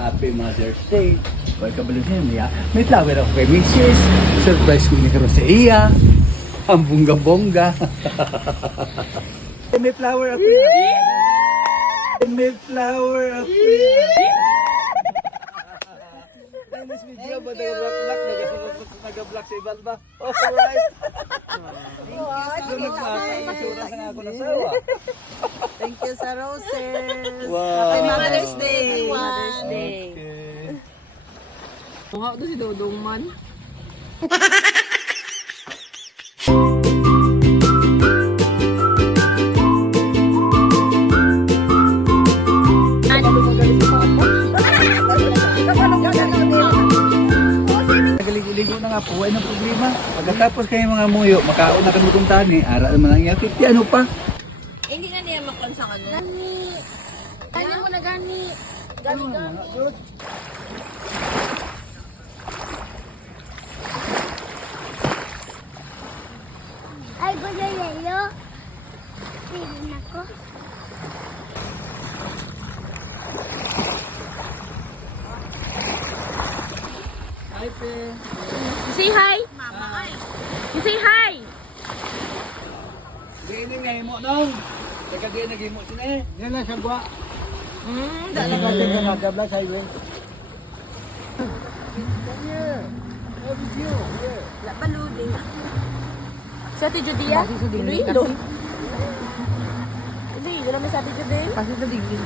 Happy Mother's Day. Huwag ka balik niya. May flower ako kay Mrs. Surprise ko ni Karoon sa iya. Ang bongga-bongga. May flower ako yan. May flower ako yan. Ay, mas video ba? Nag-block sa ibal ba? Alright. Nagpapasura sa ako na sawa. Thank you sa roses. Wow. Happy Mother's Day. Mother's Day. Okay. Mukha doon si Dodong man. Nagaligo-ligo na nga po, ay ng problema. Pagkatapos kayo mga muyo, makaon na kami kung tani, ara naman ang iyakit. Ano pa? Hindi nga niya makon sa kanya. Gani. Gani mo na gani. Gani gani. Ay, gusto yelo. Pinin ako. Hi, pe. You say hi. Mama ay. You say hi. Gini nga himo nong. Teka gini nagimo sini. Yan lang siya gwa. Dala Ka tingnan na gabla sa iwen. La paludi. Si Ate Judy ya? Iloilo. Iloilo naman si Ate Judy. Kasi sa digil.